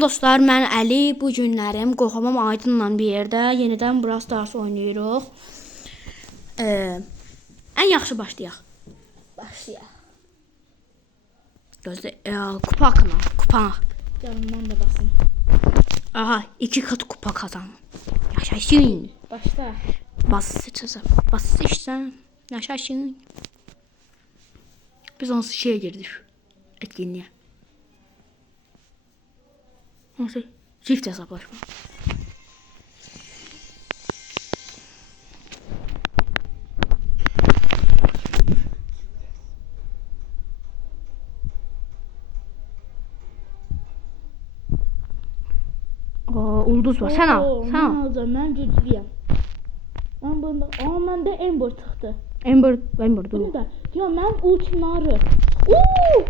Dostlar, mən Əli. Bu günlərim qohumum Aydınla bir yerdə yenidən Brawl Stars oynayırıq. Ən yaxşı başlayaq. Gözlə, kupa. Yanından da basın. Aha, 2 kat kupa kazandım. Yaşasın. Başla. Bas sıçsan. Yaşasın. Biz onsuz şeye girdik. Etkinliğe. Nasıl? Çift hesaplaşma. Ulduz var. Sen al. Sen al. Alacağım. Ben güçlüyüm. Ben bunda. Bende Ember çıktı. Ember dur. Bunu da. Ya ben ultimarı. Oo!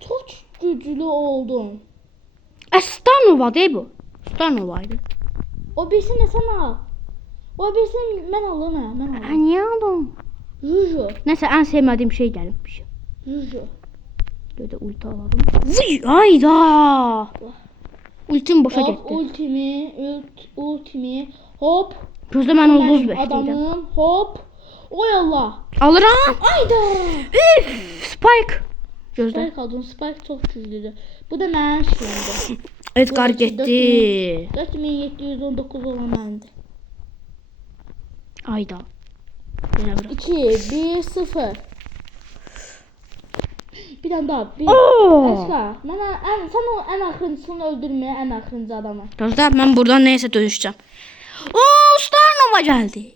Çok güçlü oldum. Stanova değil bu. Stanova'ydı. O birisini sen al. O birisini ben alırım. Ben alırım. Niye aldın? Juju. Neyse, en sevmediğim şey gelmiş. Juju. Böyle ulti alalım. Vıy, ayda. Ultim boşa Hop gitti. ultimi. Hop. Gözde ben ulduz bekleyeceğim. Adamım. Hop. Oy Allah. Alırım. Ayda. Spike. Gözde. Spike aldım. Spike çok güçlüydü. Bu da mən şeyimdi. Edgar gitti. 4719 olan məndi. Ayda. Yine bırak. 2, 1, 0. Bir tane daha. Bir. Oo. Aşka. Sen o en axırıncısını öldürme, en axırıncı adamı. Gözde, ben buradan neyse dönüşeceğim. Oo, Starnova geldi.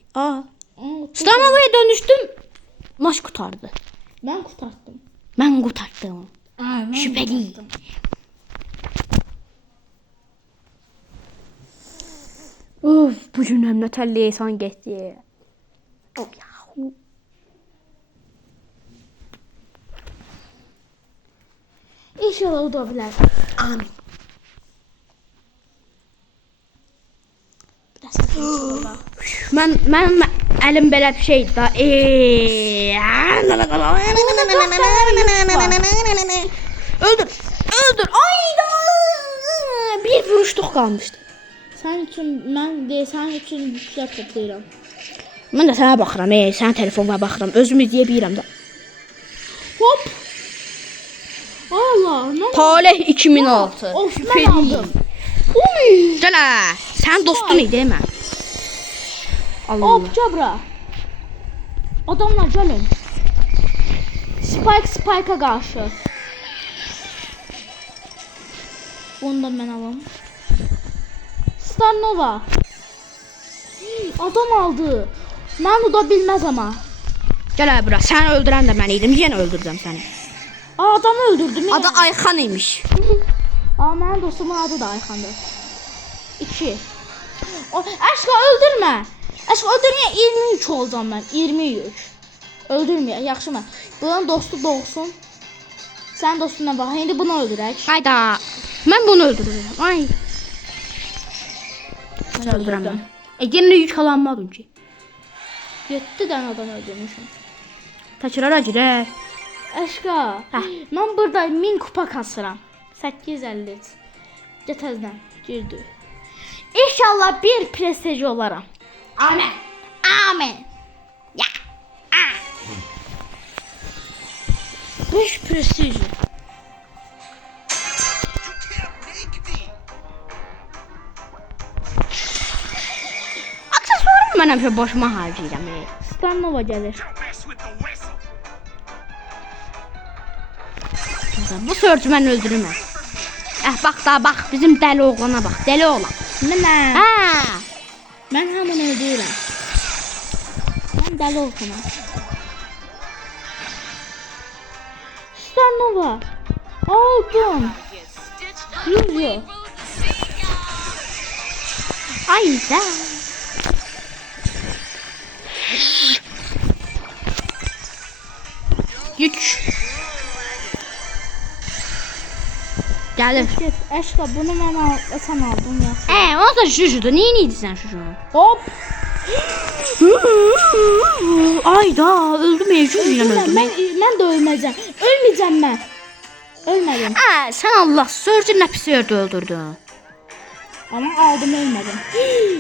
Starnova'ya dönüştüm. Maç kurtardı. Ben kurtardım. Ben kurtardım. Şüpheli. Of, bu cümlemle telliye son geçti. Oh ya. İnşallah o da bilər. Amin. Mən əlim belə bir şeydi da. Öldür. Ayda. Bir vuruşluq qalmışdı. Sənin üçün sənin üçün güçlər toplayıram. Mən də sənə baxıram, sənin telefonuna baxıram. Özümü deyə bilirəm də. Hop. Allah, nə? Talih 2006. Of, mən aldım. Uy, gələ. Sənin dostun idi mən. Allah. Hop, cabra. Adamlar gəlin. Spike'a qarşı. Bunu da mən alam. Starnova. Adam aldı. Mən uda bilməz ama. Gələ bura. Səni öldürən də mən idim. Yenə öldürəcəm səni. Adamı öldürdüm. Adı Ayxan imiş. Mənim dostumun adı da Ayxandır. 2. Aşka öldürmə. Aşka öldürməyə 23 olacağım mən. 23. Öldürməyə, yaxşı mı? Bunun dostu doğsun. Sənin dostuna bax. İndi bunu öldürək. Hayda. Mən bunu öldürürəm. Ay. Mən öldürəməm. Yenə yük alanmadım ki. 7 dənə adam öldürmüşüm. Təkrara girək. Aşka. Mən burada 1000 kupa kasıram. 850. Getəzdən girdi. İnşallah bir prestij olaram. Amen. Amen. Ya. 5 prestij. Aksesuarımı mən həmişə boşuma harcayıram. Starnova gəlir. Bu sörcü mən öldürürəm. Bax da bax, bizim dəli oğlana bax. Dəli oğlan. Mən. Ha. Mən həmin öldürürəm. Mən dəli olsana. Starnova. Aldım. Yuzu. Ayda. Güç. Gəlir. Get, Aşka bunu mən sən aldın ya. O da Juju'dur. Neyin idi sən Juju'nu? Hop. Ayda öldüm ya. Juju'yla öldüm. Mən də ölməyəcəm. Ölməyəcəm mən. Ölmedim. Sen Allah sörcü ne pis yerde öldürdün. Ama aldım, ölmedim.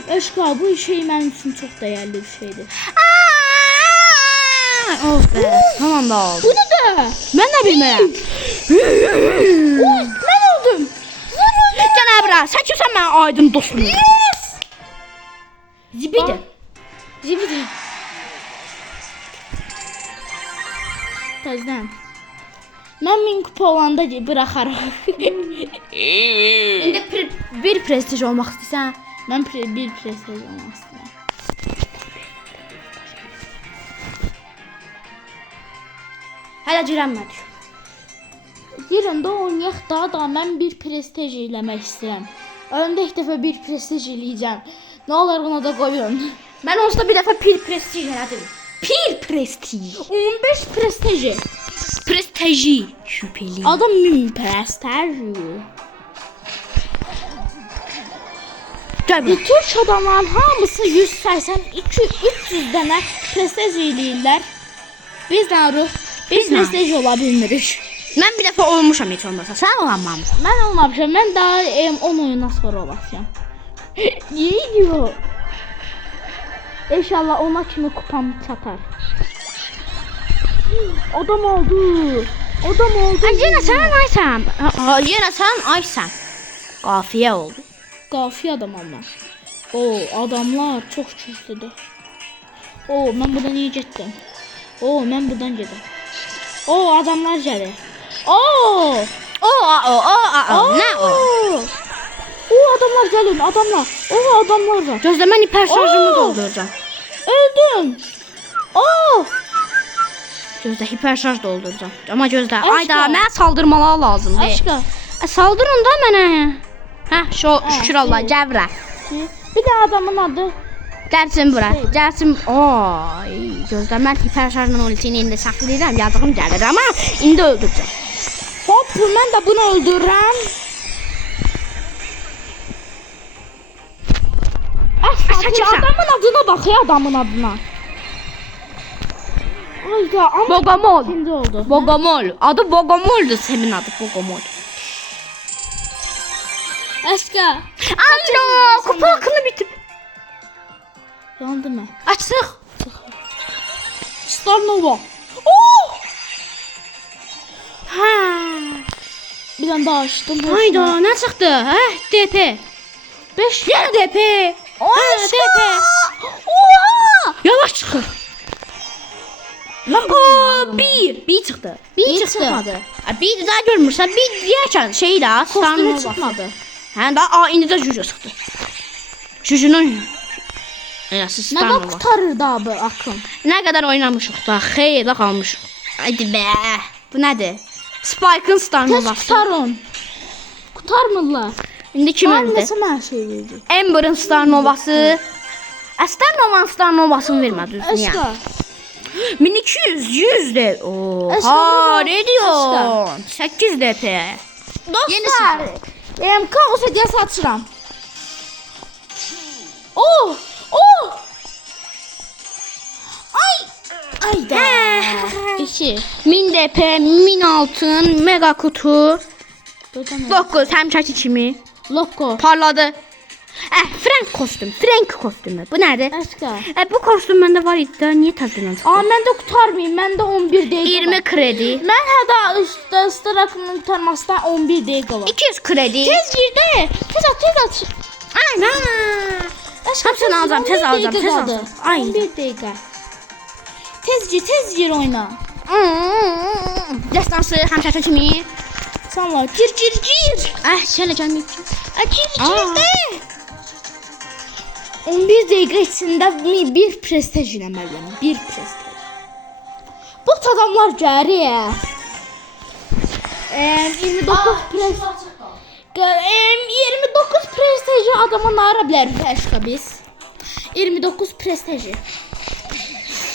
Eşka, bu şey benim için çok değerli bir şeydir. Of be. Tamam da oldu. Bunu da. Ben de bilmirəm. Ben öldüm. Cənabra, sən kimsən mən aydın dostum? Yes. Zibidi. Zibidi. Tezden. Ben 1000 kupa olanda bırakarım. İndi bir prestij olmaq istəyirsən. Ben bir prestij olmak istiyorum. Hələ girənmədik. Yerinde oynayaq da ben bir prestij eləmək istəyirəm. Ömrümdə ilk dəfə bir prestij eləyəcəm. Ne olur buna da koyun. Mən onsuz da bir dəfə pir prestij elədim. Pir prestij. 15 prestiji. Prestiji. Şüpheli. Adam 1000 prestij. Gəl bura. Türk adamların hamısı 180, 200, 300 dənə prestij eləyirlər. Biz nə ruh? Biz nə? prestij ola bilmirik. Mən bir dəfə olmuşam heç olmasa. Sən olanmamışsan. Mən olmamışam. Mən daha 10 oyundan sonra olacağam. Niye diyor? İnşallah ona kimi kupam çatar. Adam oldu. Adam oldu. Yenə sən aysan. Yenə sən aysan. Qafiyə oldu. Qafiyə adam ama. O adamlar çok güçlüdür. O ben buradan iyi getdim. O ben buradan gedim. O adamlar gəlir. O Nə o? O adamlar gəlin, adamlar. O adamlar var. Gözlə mən hiper şarjımı Oo. dolduracağam. Öldüm. O Gözlə hiper şarj dolduracağam. Amma gözlə. Aşka. Ayda mənə saldırmalar lazımdır. aşka. Saldırın da mənə. Şükür Allah, şey. gəvrə. Bir de adamın adı. Gəlsin bura. Gəlsin. Ay, gözlə mən hiper şarjla ultini indi saxlayıram. Yazığım gəlir amma indi öldürəcəm. Hop ben de bunu öldürürüm. Sen kimsən? Adamın adına bak ya, adamın adına. Ayda ama Bogomol. şimdi oldu. Bogomol. Adı Bogomol'du. Senin adı Bogomol. Aşka. Ana, kupa hakkını bitip. Yandı mı? Açsıq. Star Nova. Oh! Ha. Bir tane daha açtım. Hayda, ne çıxdı? DP. 5. Yenə DP. DP. Oha! Yavaş çıxır. Bir çıxdı. Bir çıxdı. çıxmadı. Bir daha görmürsən. Bir deyərkən şey də Kostümü çıkmadı. Hə, daha indi də Juju çıxdı. Jujunun siz Ne kadar kurtarır da bu akım. Nə qədər oynamışıq da, xeyli qalmışıq. Hadi be. Bu nədir? Spike'ın Star Tez Novası. kurtarın. Kurtarmırlar. İndi kim Ben öldü? nasıl her şey verdi? Amber'ın Star Novası. Star Novasını vermə düzünü. Aşka. 1200, 100 de. Aşka, Oha, bu ne ne? diyorsun? 8 DP. Dostlar. Benim kaos hediyesi açıram. Oh! Oh! Ay! Ayda. 2. 1000 DP, 1000 altın, mega kutu. 9 həmişəki kimi Loco. parladı. Frank kostüm, Frank kostümü. Bu nədir? Aşka. Bu kostüm məndə var idi də, niyə təzədən çıxdı? Aa, ben de kurtarmayayım. Ben de 11 dakika 20 var. kredi. Ben hada üstte Star akımının kurtarmasına 11 dakika var. 200 kredi. Tez girdi. Tez at. Aynen. Aşkım, Hepsini alacağım, tez 11 alacağım, dakika tez kaldı. alacağım. Aynen. 11 dakika. Tez gir oyna. Destansı həmişəki kimi. Sen var. Gir. Şöyle gəlməyib ki. Gir de. 11 dakika içinde bir prestij eləməliyəm. Bir prestij. Bu adamlar gəlir ya. 29 prestij. 29 prestiji adama nə ara bilərik aşka biz? 29 prestiji.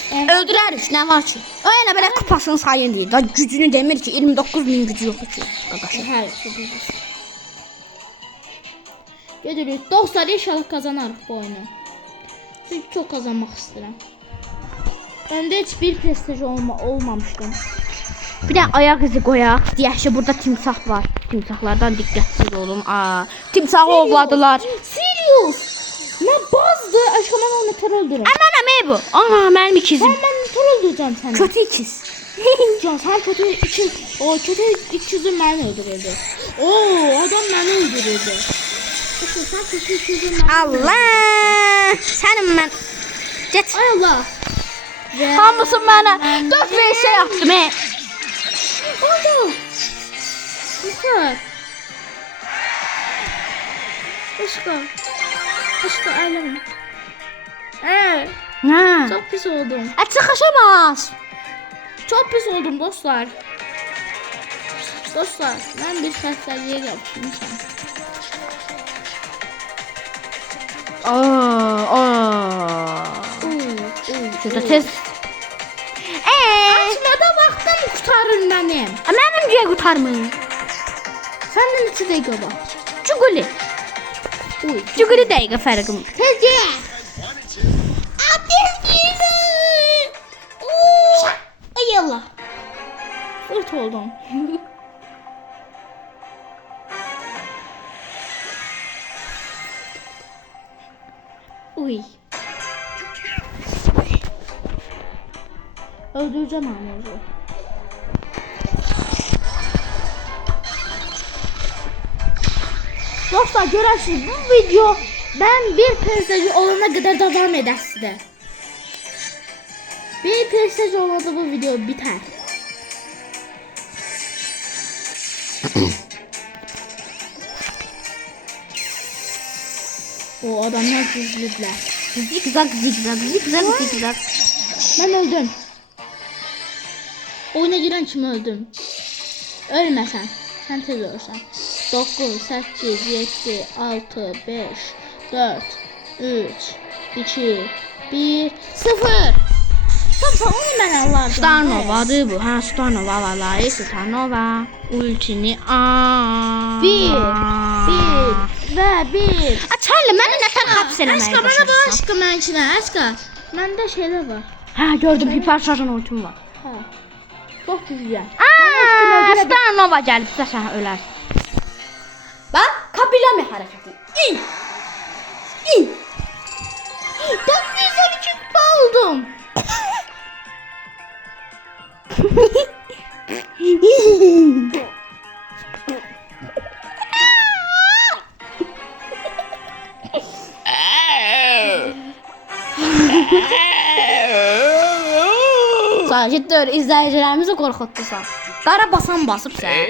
Öldürərik, nə var ki? Öyle belə kupasını sayın deyir. Da gücünü demir ki 29.000 gücü yoxdur ki. Qaqaşı. Hə, çok ucuz. Gedirik. Dostlar, inşallah kazanarıq bu oyunu. Çünkü çok kazanmak istedim. Önde hiç bir prestij olmamıştım. Bir de ayak izi qoyaq. Deyək ki, burada timsah var. Timsahlardan diqqətsiz olun. Timsahı ovladılar. Serious. Mən bazdı. Aşkım mən onu nətər öldürürüm. Mənəm bu. Ana, mənim ikizim. Mən nətər öldürəcəm səni? Kötü ikiz. Can sen kötü için o kötü ikizin beni öldürürdü. Oo adam beni öldürürdü. Sen kötü ikizin beni Allah! Sənin mən. Get. Ay Allah. Hamısı mənə 4 vs yapdım. Oldu. Güzel. Aşkım aileme. Hə. Çok pis oldum. Çıxışamaz. Çok pis oldum dostlar. Dostlar ben bir xəstəliyə yapmışam. Şurada tez. Açmada vaxtım qurtarır mənim. Mənim niyə qurtarmır? Səndən 2 dəqiqə var. Cuguli. Uy. Cuguli dəqiqə fərqim. Tezce. Ateş gibi. Ay Allah. Fırt oldum. Uy. Öldüreceğim Ahmet'i. Dostlar görürsünüz bu video ben bir prestijci olana kadar devam eder size. Bir prestijci olmadı bu video biter. O adamlar gizlediler. Zigzag zigzag zigzag zigzag. Ben öldüm. Oyuna giren kim öldüm? Ölme sen. Sen tez ölürsen. 9, 8, 7, 6, 5, 4, 3, 2, 1, 0. Tamam onu ben Allah'ım. Starnova'dır bu. Ha, Starnova vallahi Starnova. Ultini Bir ve bir. Charlie məni nətər həbs eləməyə Aşkım bana bak aşkım ben içine aşkım. Bende şeyler var. Ha, gördüm hiperşarjın ultim var. Ha. Çok güzel. Starnova gəlibsə sən ölərsən. Bax, kapilami hərəkəti. İn. İn. 912 kupa oldum. Sadəcə dur, izləyicilərimizi qorxutdusan. Qara basan basıb sən.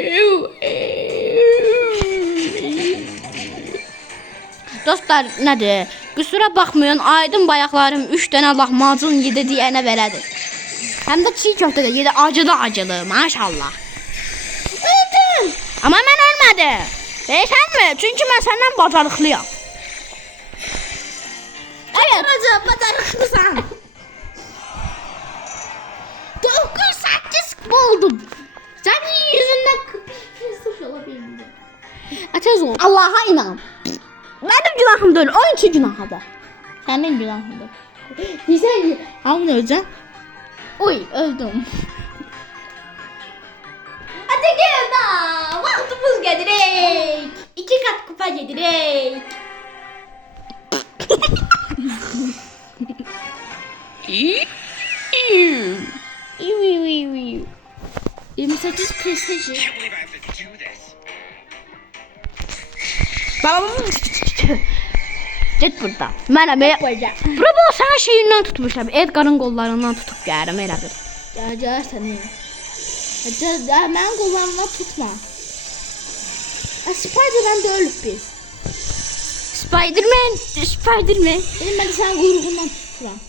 Dostlar, nədir? Qüsura baxmayın, Aydın bayaqlarım 3 dənə lahmacun yedi deyənə belədir. Həm də çiğ köftə də yedi, acılı, maşallah. Öldüm. Amma mən ölmədim. Deyəsənmi? Çünki mən səndən bacarıqlıyam. Evet. Acaba bacarıqlısan. 9-8 oldum. Senin yüzünden kıpır olabildi. Tez ol. Allaha inan. Mənim günahım deyil, oyunçu günahıdır. Senin günahındır. Diysen ki hamını öleceğim. Uy öldüm. Hadi gel da, vaxtımız gedirək. 2 qat kupa gedirək. İyi. 28 prestiji. Get burada. Mənəm. Koyacağım. Bravo, sənə şeyindən tutmuşam. Edgar'ın qollarından tutub gəlirəm elə bir. Gel seni. Ben kullanma tutma. Spiderman de ölüp biz. Spiderman. Benim ben sen kuyruğundan tuturam.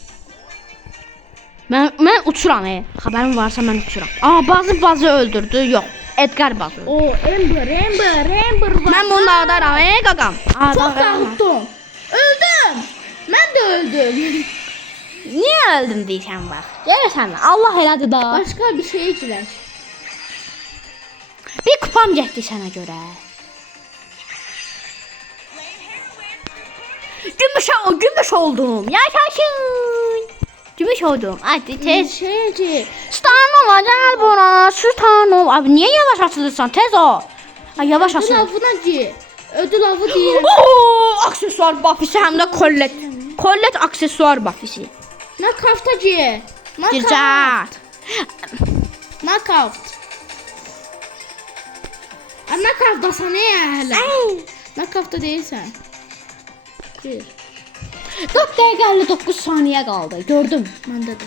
Mən uçuram. Xəbərim varsa mən uçuram. Bazı öldürdü. Yox, Edgar bazı öldürdü. O Amber var. Mən bunu dağıdaram, qaqam. Çok dağıttım. Öldüm. Ben de öldüm. Niyə öldüm deyirsən bax. Görürsən, Allah elədi da. Başka bir şeye girer. Bir kupam getdi sənə görə. Gümüş oldum. Yaşasın. Gümüş oldum. Hadi tez. Şeyci. Stanova gel bura. Stanova. Abi niye yavaş açılırsan? Tez o. Ay yavaş Ödül açıl. avına ki. Ödül avı deyirəm. Oo, aksesuar buffisi hem de kollet. Kollet aksesuar buffisi. Nakavta ki. Gircat. Knockout. Knockout'dasan ya hələ. Knockout'da deyilsən. Bir. 4 dəqiqə 59 saniyə qaldı. Gördüm. Məndə də.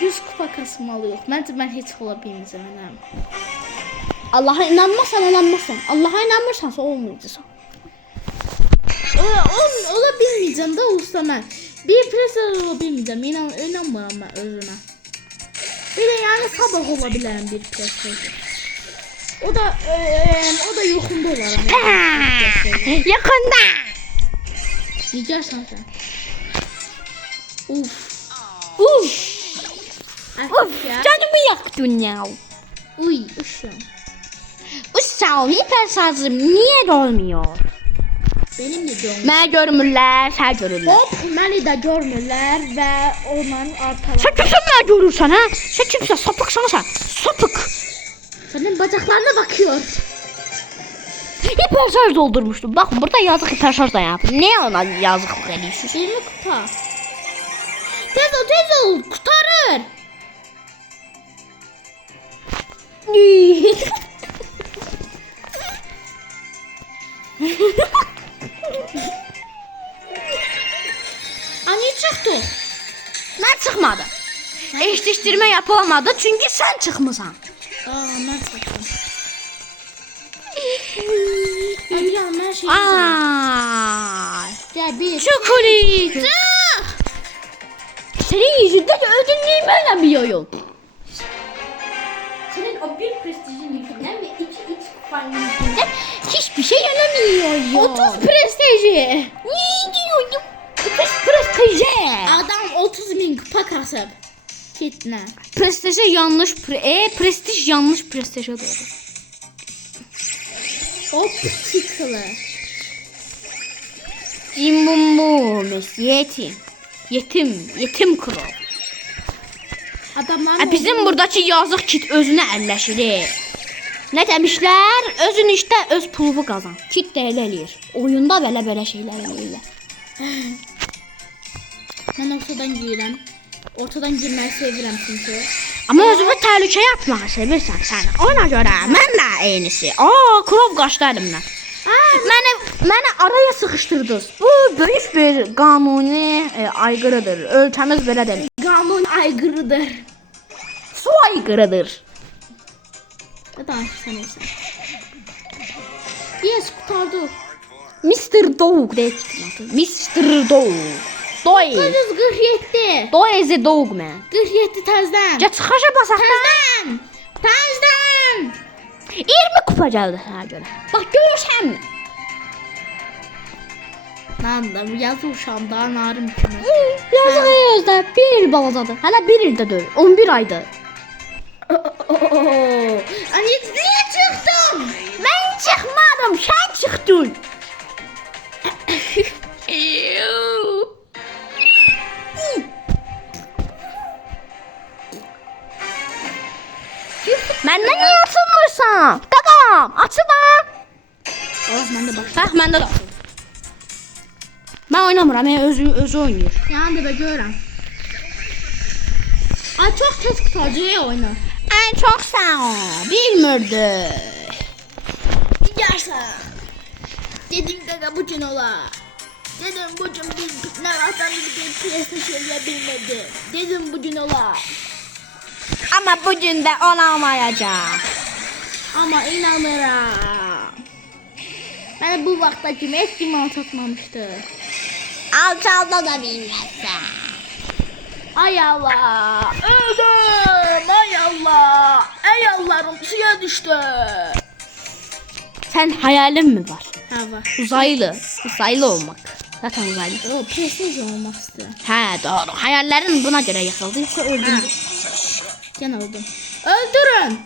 100 kupa kasmalı yox. Məncə mən heç ola bilməyəcəm. Allah'a inanmazsan inanmazsan. Allah'a inanmırsansa olmayacaqsan. Ola bilməyəcəm də olsa mən. Bir preser ola bilməyəcəm. İnanmıram mən özümə. Bir de yani sabah ola bilərəm bir preser. O da yoxunda olaram. Yakında. Necəsən sən? Uf. Uf. Uf ya. Canımı yaktın ya. Uy, uşum. Usam hiper sazım niye dolmuyor? Benim de doğum. Mən görmürlər, sən görürlər. Hop, məni də görmürlər və onların arkalarında. Sən kimsən mən görürsən ha? Sən kimsən? Sapıksan sən. Sapık. Senin bacaklarına bakıyor. Hiper şarj doldurmuştum. Bakın burada yazık hiper şarj da yaptım. Niye ona yazıklık ediyorsunuz? 20 kupa. Tez ol, kurtarır. Ani çıktı. Ben çıkmadım. Eşleştirme yapılamadı çünkü sen çıkmışsan. Ben çıktım. Emirhan ben şey Ay. Gel bir. Çikolat. Senin yüzünden ödül veremiyorum. Senin o bir prestijin yüzünden ve iç kupanın yüzünden hiçbir şey alamıyorum. 30 prestiji. Ne diyorum? 30 prestiji. Adam 30.000 kupa kasıp. Kitne. Prestije yanlış prestij yanlış prestije doğru. Hop çıktılar. Cimbumbu yetim. Yetim kral. Adamlar Bizim buradaki yazıq kit özünə əlləşir. Nə demişlər? Özün işdə öz pulunu qazan. Kit də elə eləyir. Oyunda belə şeylər eləyirlər. Ben ortadan girəm. Ortadan girmeyi sevirəm çünkü. Amma özünü təhlükəyə atmağı sevirsən sən. Ona görə mən də eynisi. Krov qaçdı əlimdən. Məni araya sıxışdırdınız. Bu böyük bir qanuni aygırıdır. Ölkəmiz belədir. Kanun aygırıdır. Su aygırıdır. Danışsan olsun. Yes, kurtardı. Mr. Dog deyək adı. Mr. Dog. Doy. 947. Doy is a dog man. 47 təzdən. Ya çıxaşa basaq da. Təzdən. 20 kupa gəldi sənə görə. Bax görürsən. Mən də yazı uşağım daha narım kimi. Yazıq özdə bir balacadır. Hələ bir ildə deyil. 11 aydır. Niye çıktın? Mən çıxmadım, sən çıxdın. Məndən niyə açılmırsan? Qaqam, açılma. Mən də bax. Bax, məndə də. Mən oynamıram, özü oynayır. Yəni də görürəm. Ay çox tez qutarcıya oyna. Ay, çox sağ ol. Bilmirdi. Gidersen. Dedim gaga bu gün ola. Dedim bu gün biz ne varsa bir PlayStation bilmedi. Dedim bu gün ola. Amma bugün də olamayacaq. Ama inanırım. Ben bu vaxta kimi heç kim alçatmamışdı. Alçalda da bilməzsən. Ay Allah. Öldüm. Ay Allah. Ey Allah'ım suya düştü. Sən hayalin mi var? Ha var. Uzaylı olmaq. Zaten uzaylı. O PlayStation olmak istiyor. Hə, doğru. Hayallərin buna görə yıxıldı, yoxsa öldün. Gene öldüm. Öldürün.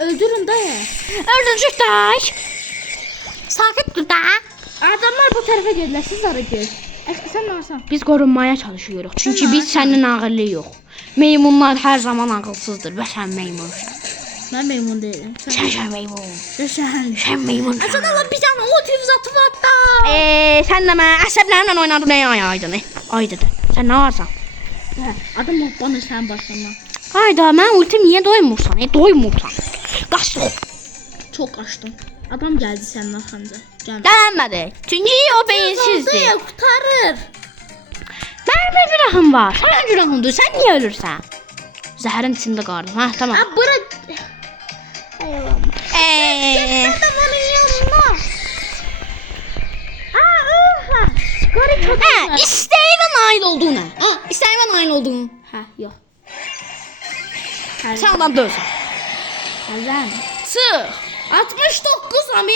Öldürün dayı. Öldürecek day. Sakit dur da. Adamlar bu tarafa geldiler. Siz ara gel. Aşkı sen ne varsan? Biz qorunmaya çalışıyoruz. Çünki biz sənin ağıllı yox. Meymunlar hər zaman ağılsızdır və sən meymunsan. Ben memnun değilim. Sən meymun. Sen. Sən meymunsan. Sen Allah bir tane o tüv zatı var da. Sən də mənə əsəblərimlə oynadın nə aydın? Aydıdır. Sən nə varsan? Adam bana sen başlama. Hayda, mən ultim niyə doymursan? Doymursan. Qaçdıq. Çok kaçtım. Adam geldi senin arkanca. Geldi. Gəlmədi. Çünki o beyinsizdir. Değil, kurtarır. Mənim günahım var. Sənin günahındır. Sən niyə ölürsən? Zəhərin içində qaldım. Hə, tamam. Ha bırak. Hay Allah'ım. Adamın yanına. Hə, istəyimə nail olduğuna. Ha, istəyimə nail olduğun. Ha yok. Sən adam dövsən. Kazan. Çıx. 69 abi.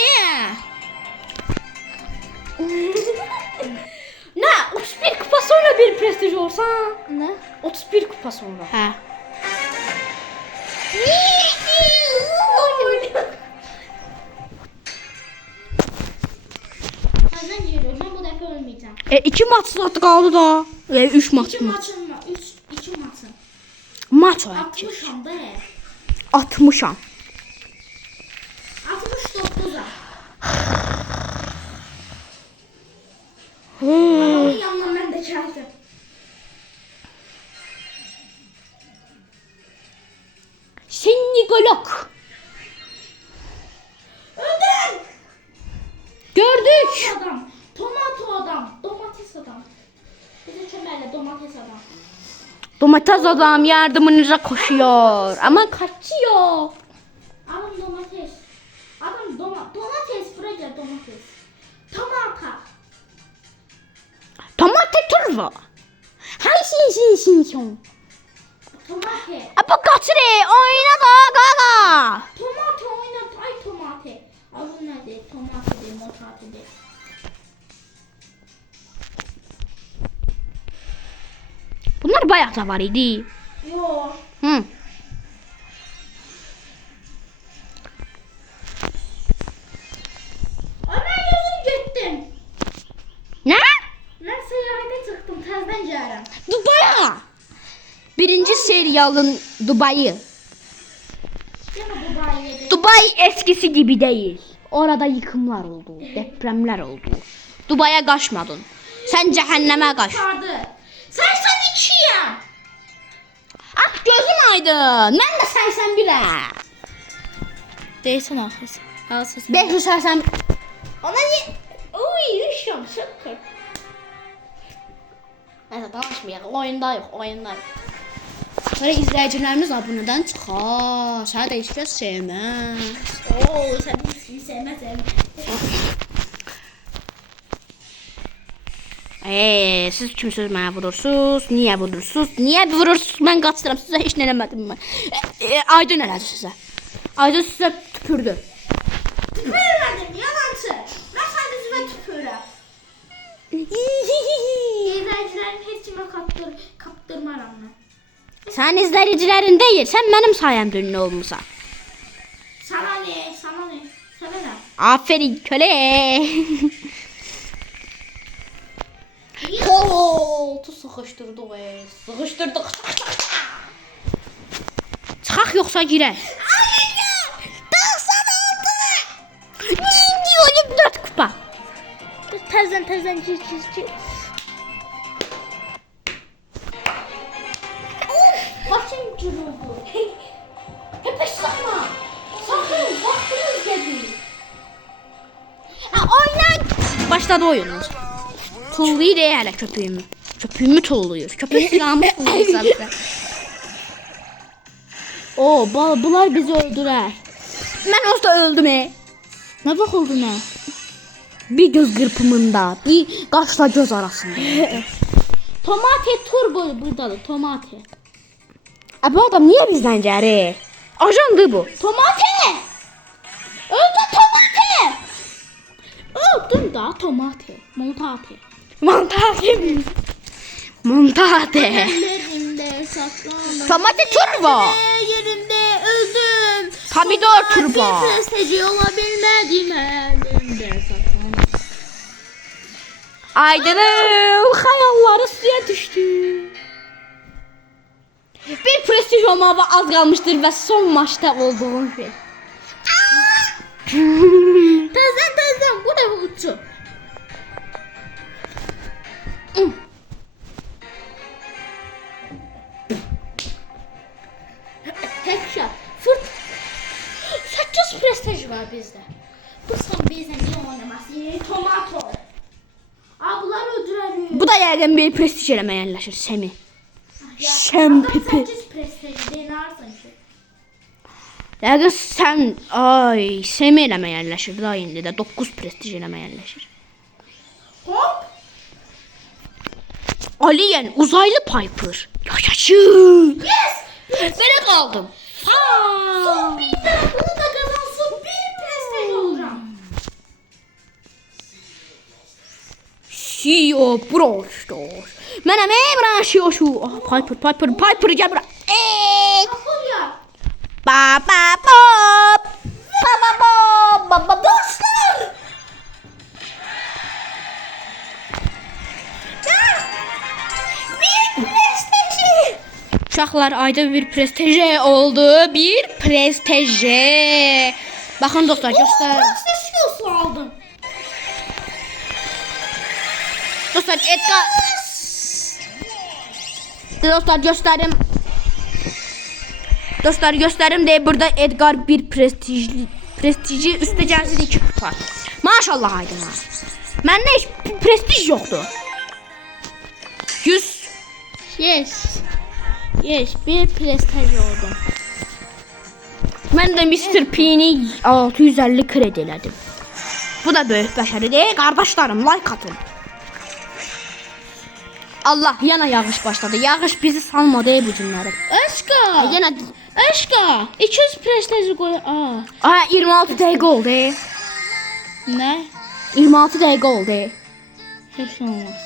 Nə? 31 kupa sonra bir prestij olsan. Ne? 31 kupa sonra. Ha. Kazan geliyor. Ben bu defa ölmeyeceğim. 2 maç zaten qaldı da. 3 maç. 2 maçım var. 2 maçım. Maç var. 60'am be. 60'am. 69'a. Onun yanına ben de geldim. Seni golok. Öldüm. Gördük. Adam. Tomato adam. Domates adam. Bir de çömerle domates adam. Domates adam yardımınıza koşuyor ama kaçıyor. Adam domates. Adam domates. Buraya gel domates. Tomata. Tomate turbo. Hay sin. Tomate. Apa kaçırı oyna da gaga. Tomate oynat. Ay tomate. Abi nerede? Tomate de motate de. Bunlar bayağı da var idi. Yo. Hı. Ömer yazım gittim. Ne? Ben seyahate çıktım. Tezden geldim. Dubai'ye. Birinci seriyalın Dubai'yi. Gene Dubai'ye. Dubai eskisi gibi değil. Orada yıkımlar oldu, depremler oldu. Dubai'ye kaçmadın. Sen cehenneme kaç. Çıkardı. Sen içiyem. Ah gözün aydın. Ben de sen bile. Değilsin arkası. Ağzısın. Belki sen. Ona ne? Uy yuşum sıkır. Neyse danışmayalım. Oyunda yok. Sonra izleyicilerimiz aboneden çıxar. Səni də heç kəs sevməz. Oo sen bir sevmezsin. Siz kimsiniz mənə vurursunuz? Niyə vurursunuz? Niyə vurursunuz? Mən qaçıram sizə heç nə eləmədim mən. Aydın elədi sizə. Aydın sizə tüpürdü. Tüpürmedim yalancı. Ben sadece yüzüme tüpürüm. İzleyicilerin hepsine kaptırmaram ben. Sən izləyicilərin deyil, sən mənim sayəmdə ünlü olmusan. Sana ne? Sana ne? Sana ne? Aferin köle. Koltu sıxışdırdıq. Sıxışdırdıq. Çıxaq yoxsa girək. Diyor 4 kupa. Tezden çiz. Başım cırıldı. Hep sıkma. Sakın vaktiniz geldi. Oynan. Başladı oyunumuz. Tulluyor hele köpüğümü. Köpüğümü tulluyor. Köpük silahımı tulluyor. Bunlar bizi öldürer. Ben olsa öldüm Ne bak oldu ne? Bir göz kırpımında, bir kaşla göz arasında. Tomate turbo buradadır. Tomate. Bu adam niye bizden gəlir? Ajandır bu. Tomate! Öldü tomate! Öldüm da tomate. Montate. Montate. Ellerimde saklandım. Tomate turbo. Yerimde öldüm. Pomidor turbo. Bir presteci olabilmedim elimde saklandım. Aydınım, xəyalları suya düşdü. Bir prestij olmağa az qalmışdır və son maçda olduğum şey. Təzdən, bu da uçu. Tek şat. Fırt. 8 prestij var bizde. Bu son bizde niye oynaması? Tomato. Bunları öldürelim. Bu da yəqin bir prestij eləməyə yerləşir, Semi. Şəm pipi. 8 prestij denarsan ki. Yəqin sən, ay, Semi eləməyə yerləşir da indi də 9 prestij eləməyə yerləşir. Hop. Alien, uzaylı Piper. Yaşasın. Yes. Belə qaldım. Son bir de bunu da kazansın. Bir prestij olacağım. CEO Brawl Stars. Mənəm Emrah Şioşu. Piper gəl bura. Kapıl ya. Ba ba bop. Ba ba bop. Ba ba Dostlar. Bir prestiji. Uşaqlar ayda bir prestij oldu. Bir prestij. Baxın dostlar, göstər. Prestij aldım. Dostlar, Edgar. Dostlar göstərim. Dostlar göstərim deyə burada Edgar bir prestiji üstə gəlsin 2 kupa. Maşallah Aydın. Məndə heç prestij yoxdur. 100. Yes. Yes, bir prestij oldum. Mən də Mr. P-ni 650 kredi elədim. Bu da böyük bəşəridir. Qardaşlarım, like atın. Allah, yana yağış başladı. Yağış bizi salmadı bu günləri. Aşka. Yenə Aşka. 200 prestiji koy. 26 dəqiqə oldu. Ne? 26 dəqiqə oldu. Hepsi olmaz.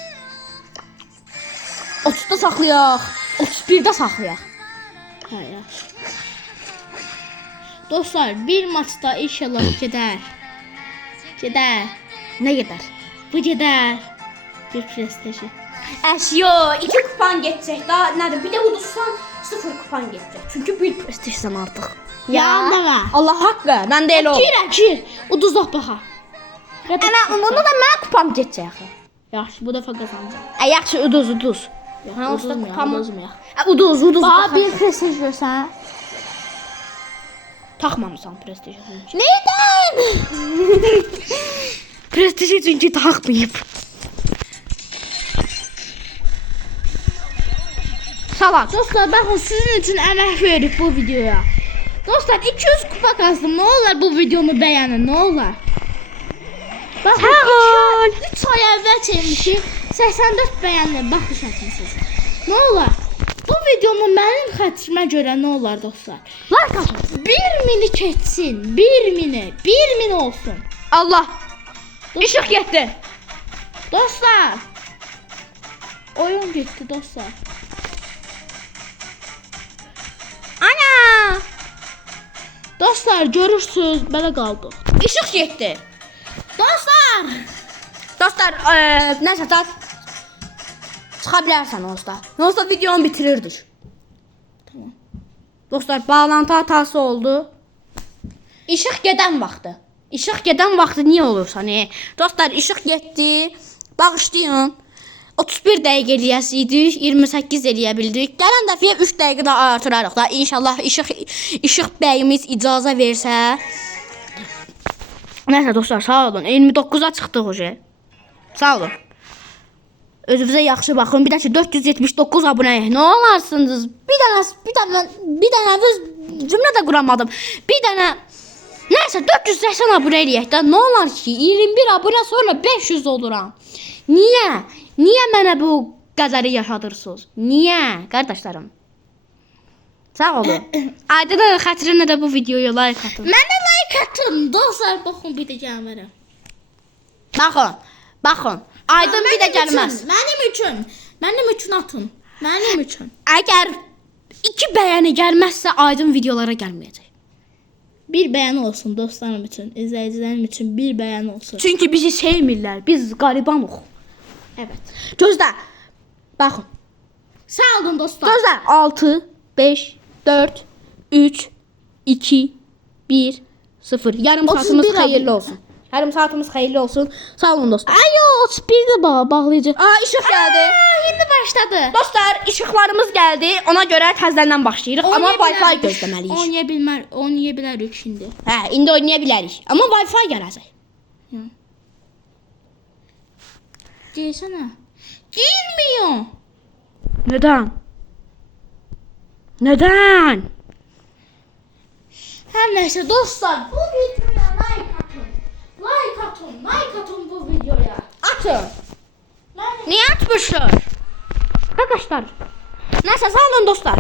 30-da saxlayaq. 31-də saxlayaq. Hayır. Dostlar bir maçta inşallah gider. Gider. Nə gedər? Bu gider. Bir prestiji. Yo, 2 kupan geçecek. Daha nədir? Bir də uduzsan 0 kupan geçecek. Çünki bir prestijsən artıq. Anlama. Allah haqqı. Mən də elə oldu. Gir. Uduzlaq baxa. Onda da mən kupam geçecek axı. Yaxşı, bu dəfə qazanacağam. Yaxşı uduz. Hansıda kupam Uduzmayaq. Uduz. Bana bir prestij versən. Taxmamısan prestiji. Neydən? Prestiji çünki taxmayıb. Salak. Dostlar bakın sizin için emek verdik bu videoya. Dostlar 200 kupa kazdım. Ne olur bu videomu beğenin. Ne olur. Bakın Sağ ol. 3 ay evvel çekmişim. 84 beğendim. Bakın siz. Ne olur. Bu videomu benim xətrimə görə ne olur dostlar. Like atın. 1 mini keçsin. 1 mini. 1 mini olsun. Allah. İşıq getdi. Dostlar. Oyun gitti dostlar. Ana. Dostlar görürsünüz belə qaldıq. İşıq getdi. Dostlar. Dostlar, nəsə tat. Çıxa bilərsən onsuz da. Onsuz da videonu bitirirdik. Tamam. Dostlar, bağlantı hatası oldu. İşıq gedən vaxtı. İşıq gedən vaxtı niyə olursa, ne? Dostlar, işıq getdi. Bağışlayın. 31 dəqiqə eləyəsidik, 28 eləyə bildik. Gələn dəfəyə 3 dəqiqə də artırarıq da. İnşallah işıq bəyimiz icazə versə. Nəysə dostlar, sağ olun. 29-a çıxdıq hoca. Sağ olun. Özünüzə yaxşı baxın. Bir də ki 479 abunəyik. Nə olarsınız? Bir dənə cümlə də quramadım. Bir dənə nəysə 480 abunə eləyək də. Nə olar ki 21 abunə sonra 500 oluram. Niyə? Niyə mənə bu qəzəri yaşadırsınız? Niyə, qardaşlarım? Sağ olun. Aydının xətrinə də bu videoya like atın. Mənə like atın. Dostlar baxın bir də gəlmərəm. Baxın. Aydın bir də gəlməz. Mənim üçün atın. Mənim üçün. Əgər 2 bəyəni gəlməzsə Aydın videolara gəlməyəcək. Bir beğeni olsun dostlarım için, izleyicilerim için bir beğeni olsun. Çünki bizi sevmirlər. Biz qaribanıq. Evet. Gözlə. Baxın. Sağ olun dostlar. Gözlə. 6 5 4 3 2 1 0. Yarım 31 saatimiz adım. xeyirli olsun. Yarım saatimiz xeyirli olsun. Sağ olun dostlar. Ay yo, bir de bağlayıcı. Aa, işıq gəldi. Şimdi başladı. Dostlar, işıqlarımız gəldi. Ona görə təzədən başlayırıq. Amma Wi-Fi gözləməliyik. Oynaya bilərik şimdi. Hə, indi oynaya bilərik. Amma Wi-Fi gələcək. Gelsene. Girmiyor. Nədən? Nədən? Her neyse dostlar, bu videoya like atın. Like atın. Like atın bu videoya. Atın. Ben Niyə atmışıq? Arkadaşlar. Nəysə, sağ olun dostlar.